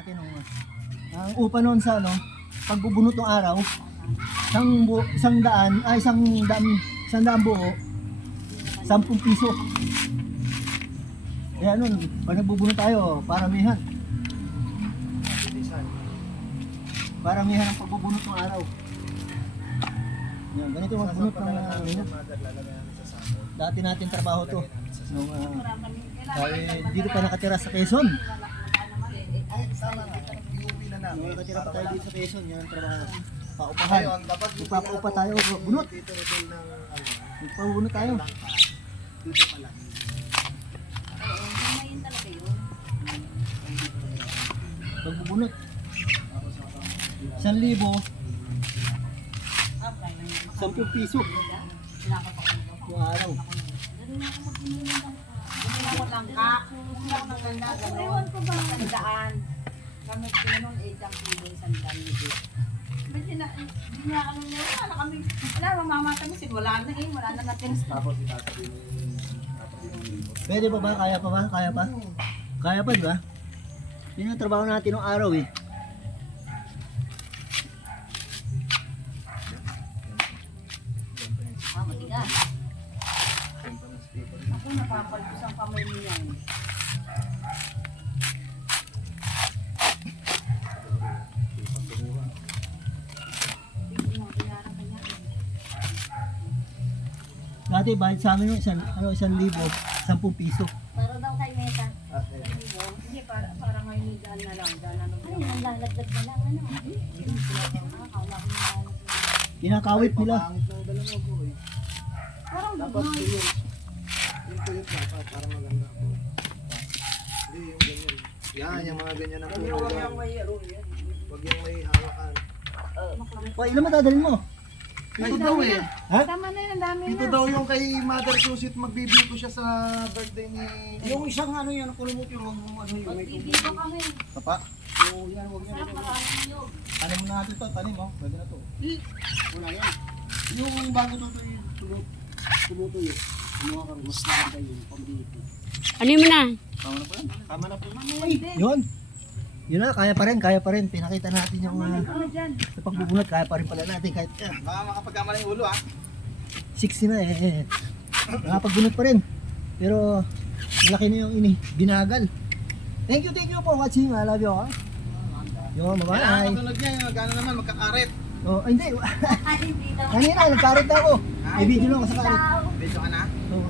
natin ang upa noon sa ano, pagbubunot ng araw, isang daan buo, 10 piso. Kaya nun, pag nagbubunot tayo, paramihan. Paramihan ang pagbubunot ng araw. Yan, ganito yung magbunot ng dati natin trabaho to. Nung, dito pa nakatira sa Quezon. Nung nakatira pa tayo dito sa Quezon, yan ang trabaho. Paupahan. Magpapaupa tayo, bunot. Magpabunot tayo. Dito pala. Pagbubunot. 1,000. 10 piso. Yung araw. Ewan ko ba? Sandaan. Kami pinanong 8 kilo, sandaan nito. Ba't hindi niya kami niya? Wala kami. Wala, mamamata mo. Wala na eh. Wala na natin. Tapos itatabi Pwede pa ba? Kaya pa ba? Kaya pa? Kaya pa, di ba? Yun ang trabaho natin ng araw eh. Matigas. Ako napapalpos ang kamay niya. Dati bahit sa amin yung 1,000, 10 piso. Para daw kay Meta. Hindi, para ngayon ni daan na lang. Daan na lang. Ay, nalalagdag na lang. Ano? Akala ko na. Kinakawit nila. pangit ng dalawa po eh. Parang Dapat gagawin. yung tuyot dapat para maganda po. Hindi yung ganyan. Yan, yung mga ganyan ang puno. Huwag yung may hawakan. O, ilan matadalhin mo? Ito daw eh. Ha? Tama na yun, ang dami Ito na. daw yung kay Mother Susit, magbibito siya sa birthday ni... Yung isang ano yan, kulumot yung ano yung may Dito kami. Papa. yung yan, huwag yan. Sarap maraming yun. Tanim mo na natin to, tanim mo. Pwede na to. Wala yan. Yung bago to yung tumutuyo. Kumuha ka rin, mas maganda yung pambito. Ano mo na? Tama na po yan. Tama na po. Yun. Yun na, kaya pa rin, kaya pa rin. Pinakita natin yung Ano dyan? sa pagbubunot, kaya pa rin pala natin. Kahit Baka makapagkamala yung ulo ah. 60 na eh. Nakapagbunot pa rin. Pero malaki na yung binagal. Thank you for watching. I love you. Ha? Yun, Kailangan bye-bye. kasunod niya, gano'n naman, magkakaret. Oh, ay, hindi. Ay, hindi daw. Kanina, nagkarit ako. May video lang ako sa karit. Medyo ka na. Oh.